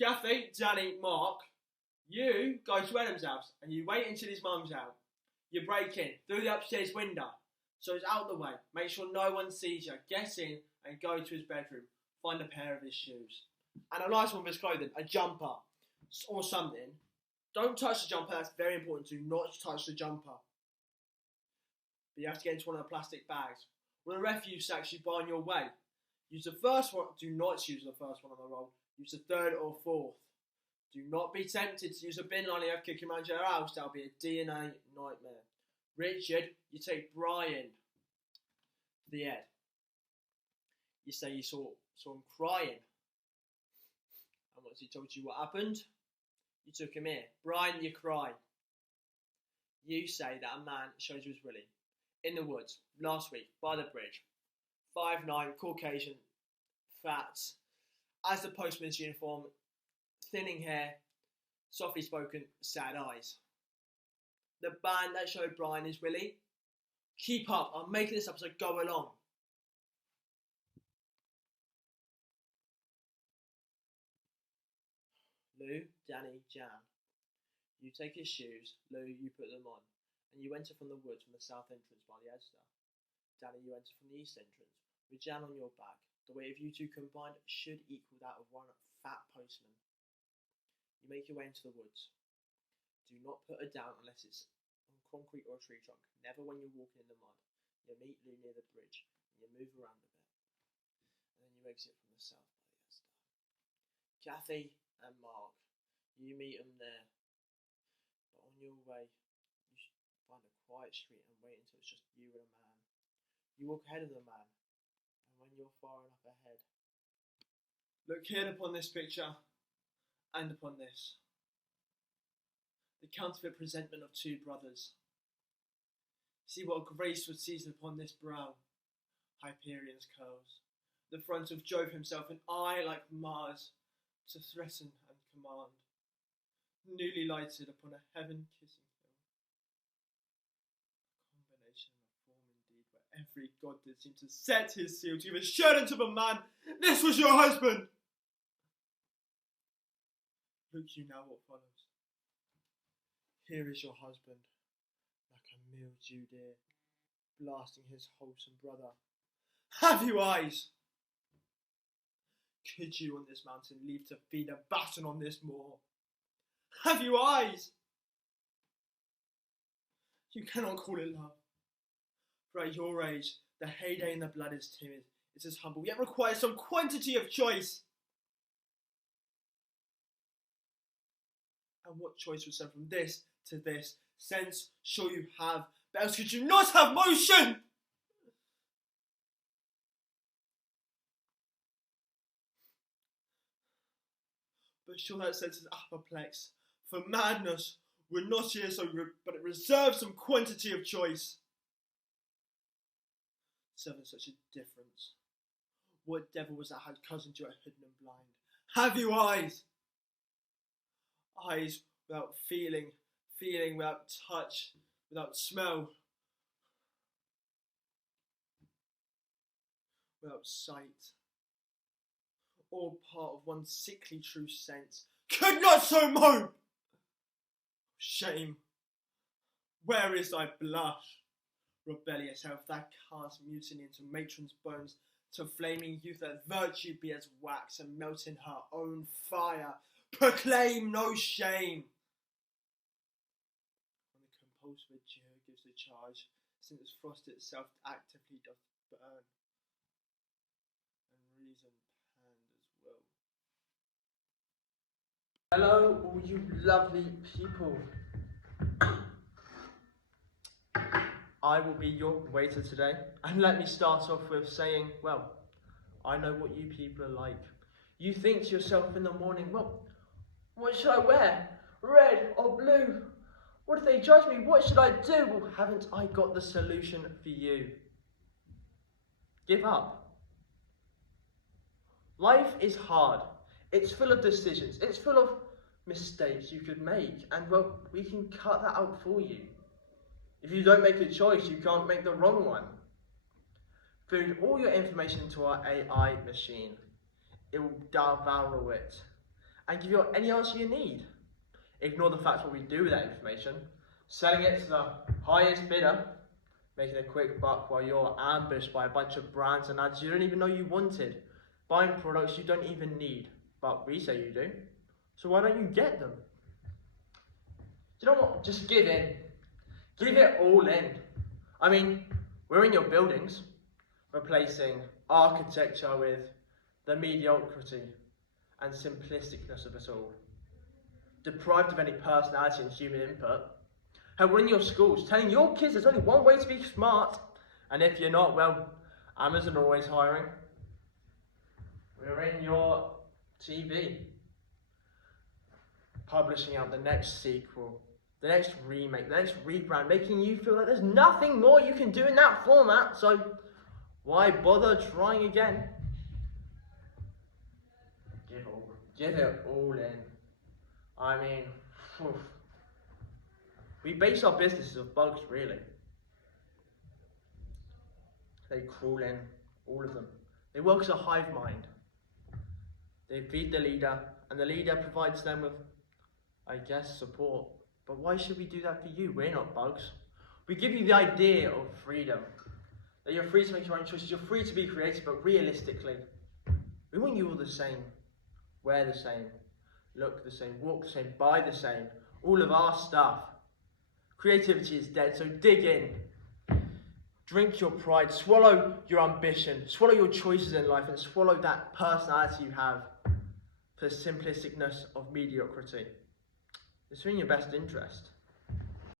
Kathy, Danny, Mark, you go to Adam's house and you wait until his mum's out. You break in through the upstairs window, so it's out the way. Make sure no one sees you. Get in and go to his bedroom. Find a pair of his shoes and a nice one of his clothing, a jumper or something. Don't touch the jumper. That's very important. Do not touch the jumper. But you have to get into one of the plastic bags. One of the refuse sacks you buy on your way. Use the first one. Do not use the first one on the roll. Use the third or fourth. Do not be tempted to use a bin liner kicking around your house. That'll be a DNA nightmare. Richard, you take Brian to the Ed. You say you saw him crying. And once he told you what happened, you took him here. Brian, you cry. You say that a man shows you his willy in the woods last week by the bridge. 5'9", Caucasian, fat, as the postman's uniform, thinning hair, softly spoken, sad eyes. The band that showed Brian his willy. Keep up. I'm making this up, so go along. Lou, Danny, Jan. You take his shoes. Lou, you put them on. And you enter from the woods from the south entrance by the Asda. Danny, you enter from the east entrance. With Jan on your back. The weight of you two combined should equal that of one fat postman. You make your way into the woods. Do not put her down unless it's on concrete or a tree trunk. Never when you're walking in the mud. You meet Lou near the bridge. And you move around a bit. And then you exit from the south by the Asda. Kathy and Mark, you meet them there. But on your way, you should find a quiet street and wait until it's just you and a man. You walk ahead of the man, and when you're far enough ahead, look here upon this picture, and upon this. The counterfeit presentment of two brothers. See what grace was seasoned upon this brow, Hyperion's curls. The front of Jove himself, an eye like Mars, to threaten and command, newly lighted upon a heaven-kissing hill. A combination of a form indeed, where every god did seem to set his seal to give assurance of a man, this was your husband! Look you now what follows. Here is your husband, like a mildew deer, blasting his wholesome brother. Have you eyes? Could you on this mountain leave to feed a baton on this moor? Have you eyes? You cannot call it love. For at your age, the heyday in the blood is timid, it is humble, yet requires some quantity of choice. And what choice would send from this to this? Sense, sure you have, but else could you not have motion? But sure that sense is apoplex, for madness would not here so but it reserves some quantity of choice. Serving such a difference. What devil was that had cousined you at hidden and blind? Have you eyes? Eyes without feeling, feeling without touch, without smell, without sight. All part of one sickly true sense, could not so mope! Shame, where is thy blush? Rebellious elf, that cast mutiny into matron's bones, to flaming youth that virtue be as wax and melt in her own fire. Proclaim no shame! When the compulsive jeer gives the charge, since frost itself actively doth burn, and reason panned as well. Hello, all you lovely people. I will be your waiter today, and let me start off with saying, well, I know what you people are like. You think to yourself in the morning, well, what should I wear? Red or blue? What if they judge me? What should I do? Well, haven't I got the solution for you? Give up. Life is hard. It's full of decisions. It's full of mistakes you could make. And, well, we can cut that out for you. If you don't make a choice, you can't make the wrong one. Feed all your information to our AI machine. It will devour it. and give you any answer you need. Ignore the fact what we do with that information, selling it to the highest bidder, making a quick buck while you're ambushed by a bunch of brands and ads you don't even know you wanted, buying products you don't even need, but we say you do. So why don't you get them? Do you know what? Just give in. Give it all in. I mean, we're in your buildings, replacing architecture with the mediocrity and simplisticness of it all. Deprived of any personality and human input. And we're in your schools, telling your kids there's only one way to be smart, and if you're not, well, Amazon are always hiring. We're in your TV, publishing out the next sequel, the next remake, the next rebrand, making you feel like there's nothing more you can do in that format, so why bother trying again? Give it all in. I mean, we base our businesses of bugs, really. They crawl in, all of them. They work as a hive mind. They feed the leader, and the leader provides them with, I guess, support. But why should we do that for you? We're not bugs. We give you the idea of freedom. That you're free to make your own choices, you're free to be creative, but realistically, we want you all the same. Wear the same, look the same, walk the same, buy the same, all of our stuff. Creativity is dead, so dig in. Drink your pride, swallow your ambition, swallow your choices in life, and swallow that personality you have for the simplisticness of mediocrity. It's in your best interest.